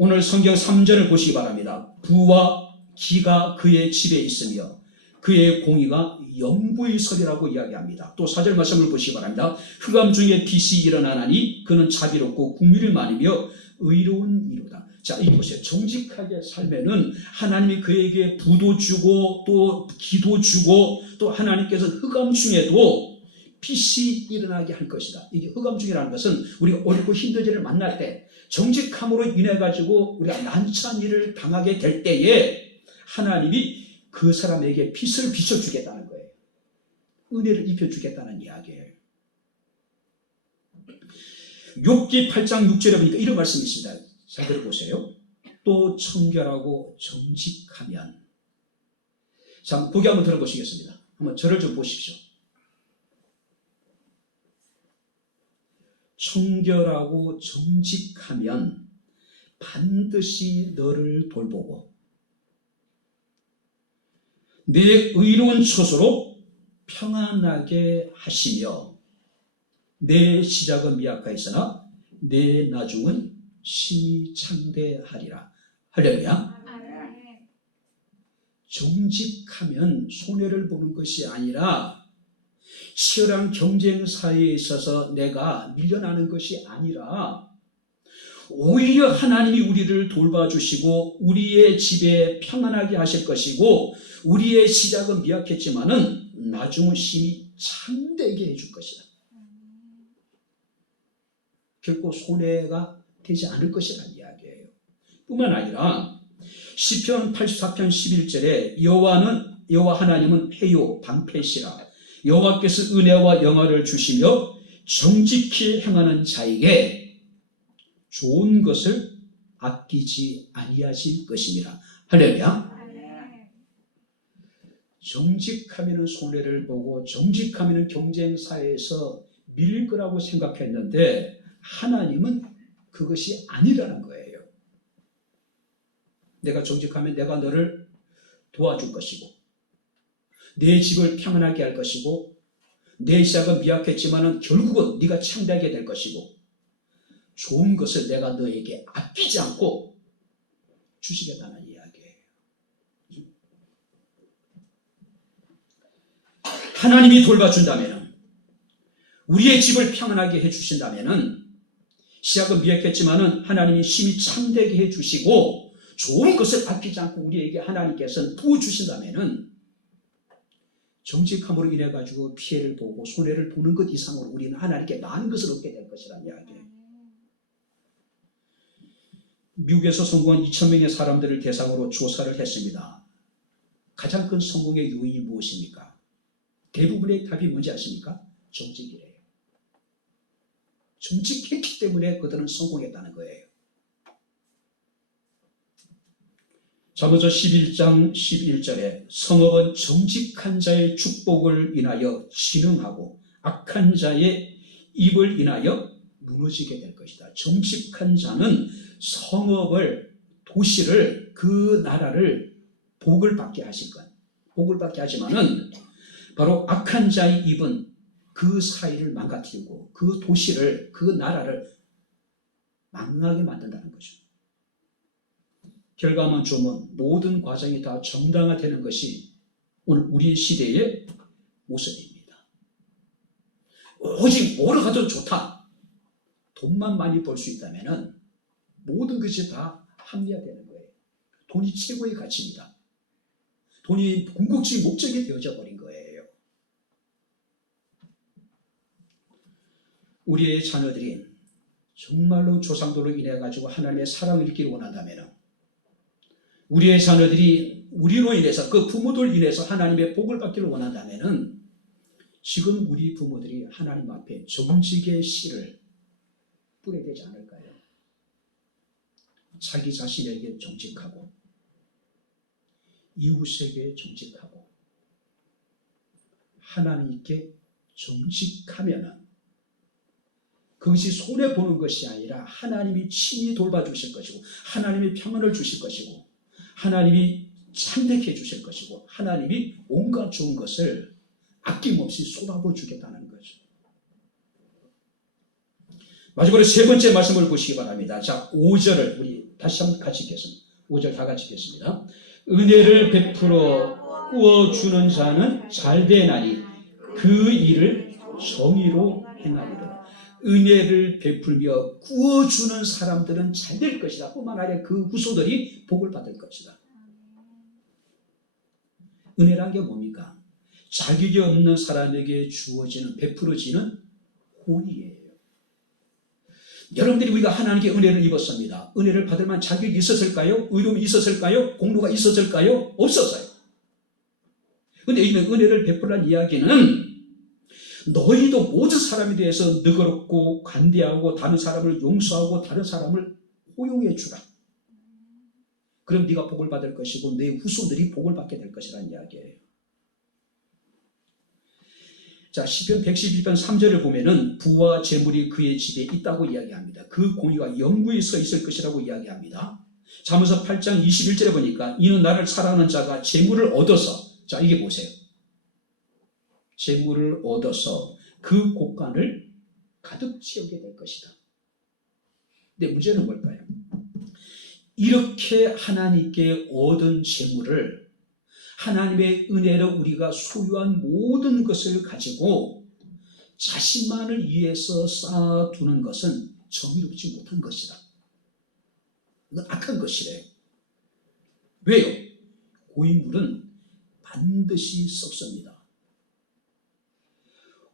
오늘 성경 3절을 보시기 바랍니다. 부와 기가 그의 집에 있으며 그의 공의가 영부의 설이라고 이야기합니다. 또 4절 말씀을 보시기 바랍니다. 흑암 중에 빛이 일어나나니 그는 자비롭고 긍휼이 많으며 의로운 이로다. 자, 이 보세요. 정직하게 살면은 하나님이 그에게 부도 주고 또 기도 주고 또 하나님께서 흑암 중에도 빛이 일어나게 할 것이다. 이게 흑암 중이라는 것은 우리가 어렵고 힘든 일을 만날 때 정직함으로 인해 가지고 우리가 난처한 일을 당하게 될 때에 하나님이 그 사람에게 빛을 비춰주겠다는 거예요. 은혜를 입혀주겠다는 이야기예요. 욥기 8장 6절에 보니까 이런 말씀이 있습니다. 잘 들어보세요. 또 청결하고 정직하면. 자, 보기 한번 들어보시겠습니다. 한번 저를 좀 보십시오. 청결하고 정직하면 반드시 너를 돌보고 내 의로운 처소로 평안하게 하시며 내 시작은 미약하였으나 내 나중은 심히 창대하리라. 할렐루야. 정직하면 손해를 보는 것이 아니라 치열한 경쟁사에 있어서 내가 밀려나는 것이 아니라 오히려 하나님이 우리를 돌봐주시고 우리의 집에 평안하게 하실 것이고 우리의 시작은 미약했지만은 나중은 심히 참되게 해줄 것이다. 결코 손해가 되지 않을 것이라는 이야기예요. 뿐만 아니라 시편 84편 11절에 여호와 하나님은 패요 방패시라. 여호와께서 은혜와 영화를 주시며 정직히 행하는 자에게 좋은 것을 아끼지 아니하실 것이니라. 할렐루야. 정직하면 손해를 보고 정직하면 경쟁사회에서 밀릴 거라고 생각했는데 하나님은 그것이 아니라는 거예요. 내가 정직하면 내가 너를 도와줄 것이고 내 집을 평안하게 할 것이고 내 시작은 미약했지만 결국은 네가 창대하게 될 것이고 좋은 것을 내가 너에게 아끼지 않고 주시겠다는 이야기예요. 하나님이 돌봐준다면 우리의 집을 평안하게 해주신다면 시작은 미약했지만 하나님이 심히 창대하게 해주시고 좋은 것을 아끼지 않고 우리에게 하나님께서 부어주신다면 정직함으로 인해 가지고 피해를 보고 손해를 보는 것 이상으로 우리는 하나님께 많은 것을 얻게 될 것이라는 이야기예요. 미국에서 성공한 2,000명의 사람들을 대상으로 조사를 했습니다. 가장 큰 성공의 요인이 무엇입니까? 대부분의 답이 뭔지 아십니까? 정직이래요. 정직했기 때문에 그들은 성공했다는 거예요. 잠언서 11장 11절에 성읍은 정직한 자의 축복을 인하여 진흥하고 악한 자의 입을 인하여 무너지게 될 것이다. 정직한 자는 성읍을, 도시를, 그 나라를 복을 받게 하실 것. 복을 받게 하지만은 바로 악한 자의 입은 그 사이를 망가뜨리고 그 도시를, 그 나라를 망하게 만든다는 거죠. 결과만 좋으면 모든 과정이 다 정당화되는 것이 오늘 우리 시대의 모습입니다. 오직 뭐를 가도 좋다. 돈만 많이 벌 수 있다면 모든 것이 다 합리화되는 거예요. 돈이 최고의 가치입니다. 돈이 궁극적인 목적이 되어져 버린 거예요. 우리의 자녀들이 정말로 조상들로 인해 가지고 하나님의 사랑을 잃기를 원한다면 우리의 자녀들이 우리로 인해서 그 부모들 인해서 하나님의 복을 받기를 원한다면 지금 우리 부모들이 하나님 앞에 정직의 씨를 뿌려야 되지 않을까요? 자기 자신에게 정직하고 이웃에게 정직하고 하나님께 정직하면 그것이 손해보는 것이 아니라 하나님이 친히 돌봐주실 것이고 하나님이 평안을 주실 것이고 하나님이 창대케 해주실 것이고 하나님이 온갖 좋은 것을 아낌없이 쏟아부어 주겠다는 거죠. 마지막으로 세 번째 말씀을 보시기 바랍니다. 자, 5절을 우리 다시 한번 같이 읽겠습니다. 5절 다 같이 읽겠습니다. 은혜를 베풀어 꾸어주는 자는 잘되나니 그 일을 정의로 행하리라. 은혜를 베풀며 꾸어주는 사람들은 잘 될 것이다. 뿐만 아니라 그 후손들이 복을 받을 것이다. 은혜란 게 뭡니까? 자격이 없는 사람에게 주어지는, 베풀어지는 호의예요. 여러분들이 우리가 하나님께 은혜를 입었습니다. 은혜를 받을 만한 자격이 있었을까요? 의로움이 있었을까요? 공로가 있었을까요? 없었어요. 그런데 이 은혜를 베풀라는 이야기는 너희도 모든 사람에 대해서 너그럽고 관대하고 다른 사람을 용서하고 다른 사람을 호용해 주라. 그럼 네가 복을 받을 것이고 내 후손들이 복을 받게 될 것이라는 이야기예요. 자, 시편 112편 3절을 보면은 부와 재물이 그의 집에 있다고 이야기합니다. 그 공의가 영구히 서 있을 것이라고 이야기합니다. 잠언서 8장 21절에 보니까 이는 나를 사랑하는 자가 재물을 얻어서, 자, 이게 보세요. 재물을 얻어서 그 곳간을 가득 채우게 될 것이다. 근데 문제는 뭘까요? 이렇게 하나님께 얻은 재물을 하나님의 은혜로 우리가 소유한 모든 것을 가지고 자신만을 위해서 쌓아두는 것은 정의롭지 못한 것이다. 이건 악한 것이래요. 왜요? 고인물은 반드시 썩습니다.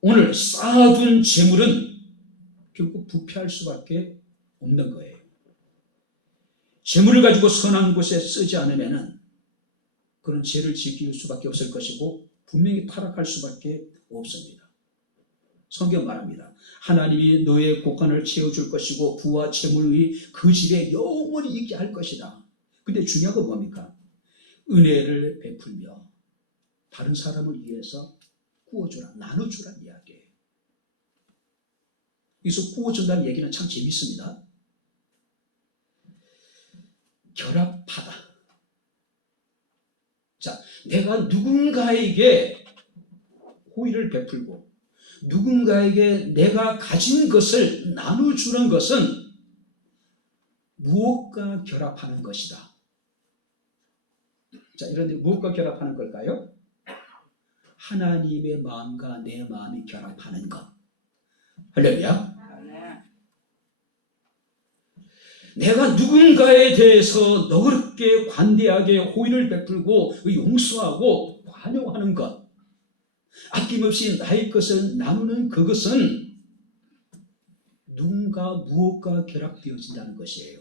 오늘 쌓아둔 재물은 결국 부패할 수밖에 없는 거예요. 재물을 가지고 선한 곳에 쓰지 않으면 그런 죄를 지킬 수밖에 없을 것이고 분명히 타락할 수밖에 없습니다. 성경 말합니다. 하나님이 너의 곳간을 채워줄 것이고 부와 재물이 그 집에 영원히 있게 할 것이다. 근데 중요한 건 뭡니까? 은혜를 베풀며 다른 사람을 위해서 구워주라, 나눠주라는 이야기예요. 여기서 구워준다는 얘기는 참 재밌습니다. 결합하다. 자, 내가 누군가에게 호의를 베풀고 누군가에게 내가 가진 것을 나눠주는 것은 무엇과 결합하는 것이다. 자, 이런데 무엇과 결합하는 걸까요? 하나님의 마음과 내 마음이 결합하는 것. 할렐루야. 내가 누군가에 대해서 너그럽게 관대하게 호의를 베풀고 용서하고 관용하는 것, 아낌없이 나의 것을 나누는 그것은 누군가 무엇과 결합되어진다는 것이에요.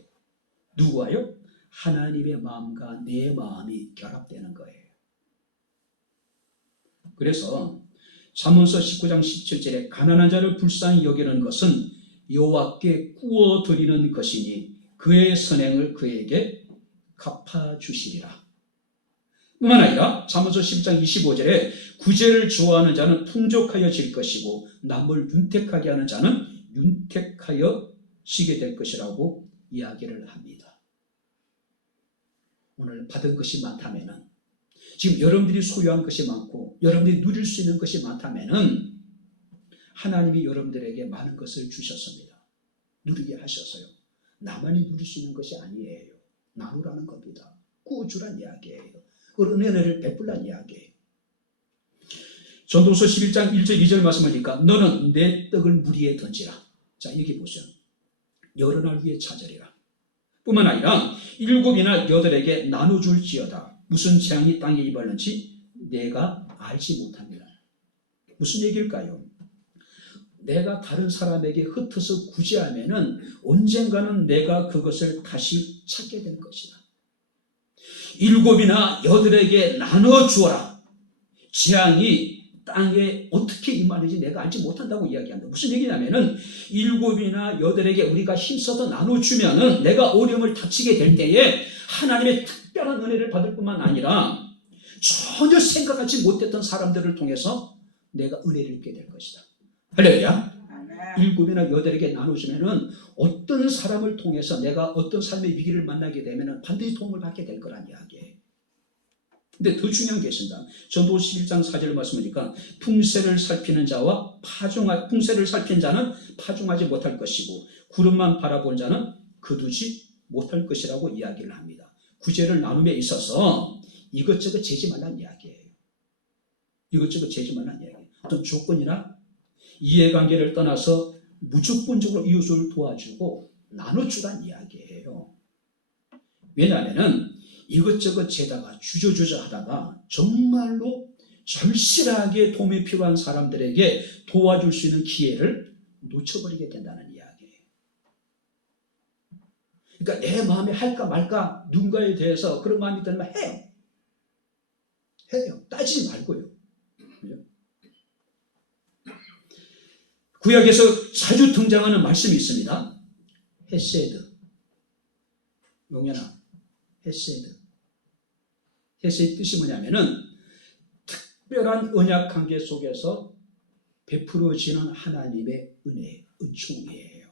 누구와요? 하나님의 마음과 내 마음이 결합되는 거예요. 그래서 잠언서 19장 17절에 가난한 자를 불쌍히 여기는 것은 여호와께 구워 드리는 것이니 그의 선행을 그에게 갚아주시리라. 뿐만 아니라 잠언서 10장 25절에 구제를 좋아하는 자는 풍족하여질 것이고 남을 윤택하게 하는 자는 윤택하여지게 될 것이라고 이야기를 합니다. 오늘 받은 것이 많다면은, 지금 여러분들이 소유한 것이 많고 여러분들이 누릴 수 있는 것이 많다면은 하나님이 여러분들에게 많은 것을 주셨습니다. 누리게 하셔서요. 나만이 누릴 수 있는 것이 아니에요. 나누라는 겁니다. 구워주란 이야기예요. 그 은혜를 베풀란 이야기예요. 전도서 11장 1절 2절 말씀하니까 너는 내 떡을 물 위에 던지라. 자, 여기 보세요. 여러 날 위에 찾으리라. 뿐만 아니라 7이나 8에게 나눠줄지어다. 무슨 재앙이 땅에 임하는지 내가 알지 못합니다. 무슨 얘기일까요? 내가 다른 사람에게 흩어서 구제하면은 언젠가는 내가 그것을 다시 찾게 될 것이다. 7이나 8에게 나눠주어라. 재앙이 땅에 어떻게 임하는지 내가 알지 못한다고 이야기한다. 무슨 얘기냐면은 7이나 8에게 우리가 힘써서 나눠주면은 내가 어려움을 닥치게 될 때에 하나님의 특별한 은혜를 받을 뿐만 아니라 전혀 생각하지 못했던 사람들을 통해서 내가 은혜를 입게 될 것이다. 할렐루야. 7이나 8에게 나눠주면은 어떤 사람을 통해서 내가 어떤 삶의 위기를 만나게 되면은 반드시 도움을 받게 될 거란 이야기예요. 근데 더 중요한 게 있습니다. 전도 11장 4절 말씀하니까 풍세를 살피는 자와 풍세를 살핀 자는 파종하지 못할 것이고 구름만 바라본 자는 거두지 못할 것이라고 이야기를 합니다. 구제를 나눔에 있어서 이것저것 재지 말란 이야기예요. 이것저것 재지 말란 이야기예요. 어떤 조건이나 이해관계를 떠나서 무조건적으로 이웃을 도와주고 나눠주란 이야기예요. 왜냐하면 이것저것 재다가 주저주저 하다가 정말로 절실하게 도움이 필요한 사람들에게 도와줄 수 있는 기회를 놓쳐버리게 된다는 이야기예요. 그러니까 내 마음에 할까 말까 누군가에 대해서 그런 마음이 들면 해요. 따지지 말고요. 구약에서 자주 등장하는 말씀이 있습니다. 헤세드. 용연아, 헤세드. 헤세드의 뜻이 뭐냐면은 특별한 언약 관계 속에서 베풀어지는 하나님의 은혜, 은총이에요.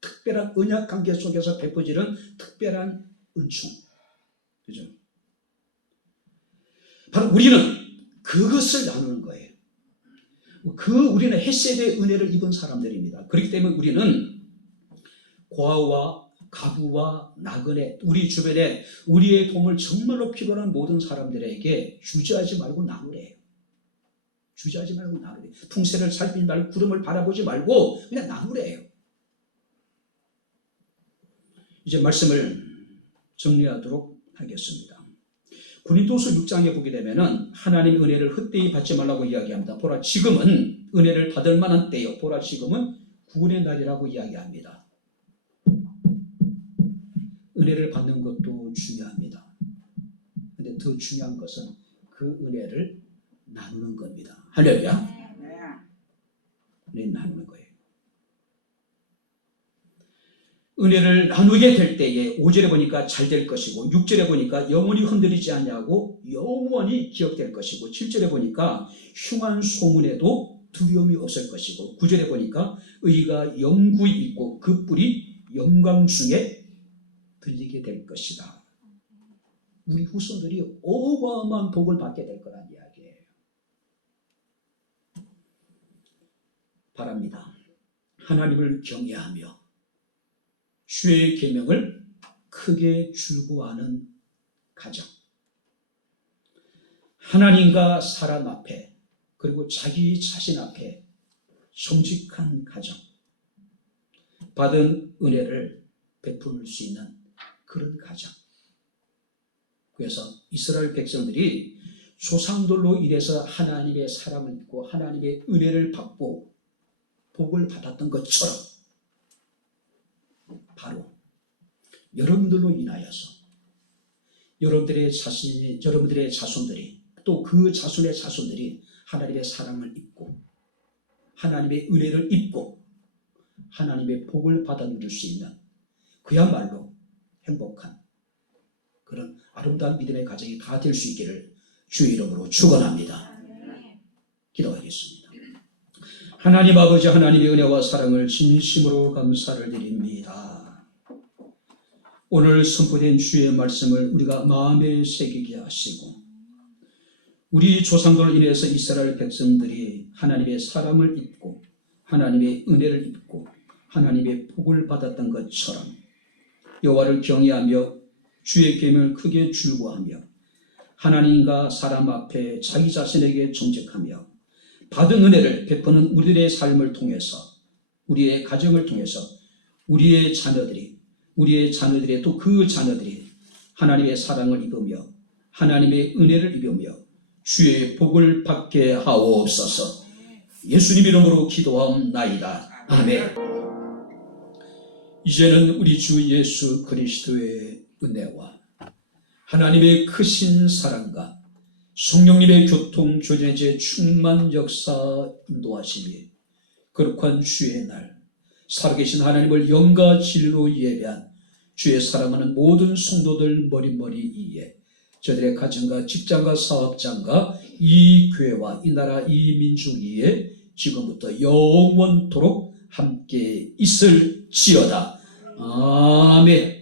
특별한 언약 관계 속에서 베풀어지는 특별한 은총. 그죠? 바로 우리는 그것을 나누는 거예요. 우리는 헤세드의 은혜를 입은 사람들입니다. 그렇기 때문에 우리는 고아와 가부와 나그네, 우리 주변에 우리의 도움을 정말로 필요한 모든 사람들에게 주저하지 말고 나누래요. 주저하지 말고 나누래요. 풍세를 살피지 말고 구름을 바라보지 말고 그냥 나누래요. 이제 말씀을 정리하도록 하겠습니다. 고린도서 6장에 보게 되면은 하나님의 은혜를 헛되이 받지 말라고 이야기합니다. 보라, 지금은 은혜를 받을 만한 때요. 보라, 지금은 구원의 날이라고 이야기합니다. 은혜를 받는 것도 중요합니다. 그런데 더 중요한 것은 그 은혜를 나누는 겁니다. 할렐루야. 은혜 나누는 거예요. 은혜를 나누게 될 때에 5절에 보니까 잘 될 것이고 6절에 보니까 영원히 흔들리지 않냐고 영원히 기억될 것이고 7절에 보니까 흉한 소문에도 두려움이 없을 것이고 9절에 보니까 의가 영구히 있고 그 뿔이 영광 중에 들리게 될 것이다. 우리 후손들이 어마어마한 복을 받게 될 거란 이야기예요. 바랍니다. 하나님을 경외하며 주의 계명을 크게 즐거워하는 가정, 하나님과 사람 앞에 그리고 자기 자신 앞에 정직한 가정, 받은 은혜를 베풀 수 있는 그런 가정. 그래서 이스라엘 백성들이 조상들로 인해서 하나님의 사랑을 입고 하나님의 은혜를 받고 복을 받았던 것처럼 바로 여러분들로 인하여서 여러분들의 자손들이 또 그 자손의 자손들이 하나님의 사랑을 입고 하나님의 은혜를 입고 하나님의 복을 받아 누릴 수 있는 그야말로 행복한 그런 아름다운 믿음의 가정이 다 될 수 있기를 주의 이름으로 축원합니다. 기도하겠습니다. 하나님 아버지, 하나님의 은혜와 사랑을 진심으로 감사를 드립니다. 오늘 선포된 주의 말씀을 우리가 마음에 새기게 하시고 우리 조상들로 인해서 이스라엘 백성들이 하나님의 사랑을 입고 하나님의 은혜를 입고 하나님의 복을 받았던 것처럼 여호와를 경외하며 주의 계명을 크게 즐거워하며 하나님과 사람 앞에 자기 자신에게 정직하며 받은 은혜를 베푸는 우리들의 삶을 통해서 우리의 가정을 통해서 우리의 자녀들의 또 그 자녀들이 하나님의 사랑을 입으며 하나님의 은혜를 입으며 주의 복을 받게 하옵소서. 예수님 이름으로 기도하옵나이다. 아멘. 이제는 우리 주 예수 그리스도의 은혜와 하나님의 크신 사랑과 성령님의 교통 조전의 충만 역사 인도하심이 거룩한 주의 날 살아계신 하나님을 영과 진리로 예배한 주의 사랑하는 모든 성도들 머리머리 위에 저들의 가정과 직장과 사업장과 이 교회와 이 나라 이 민족 위에 지금부터 영원토록 함께 있을지어다. 아멘.